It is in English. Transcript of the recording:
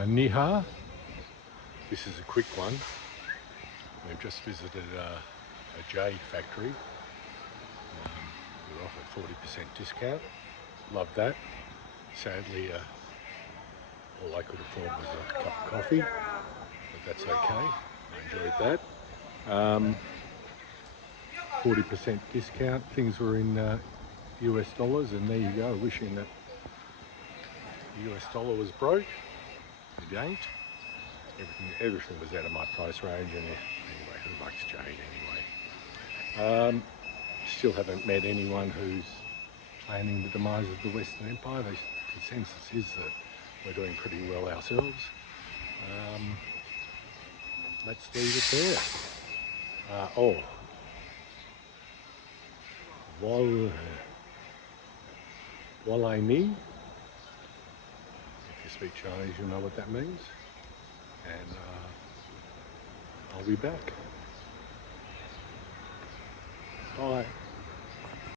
Niha. This is a quick one. We've just visited a J factory. We're offered 40% discount. Love that. Sadly, all I could afford was a cup of coffee, but that's okay. I enjoyed that. 40% discount. Things were in US dollars, and there you go. Wishing that the US dollar was broke. It ain't. Everything was out of my price range, and anyway, who likes jade anyway? Still haven't met anyone who's planning the demise of the Western Empire. The consensus is that we're doing pretty well ourselves. Let's leave it there. Walaini. If you speak Chinese, you'll know what that means. And I'll be back.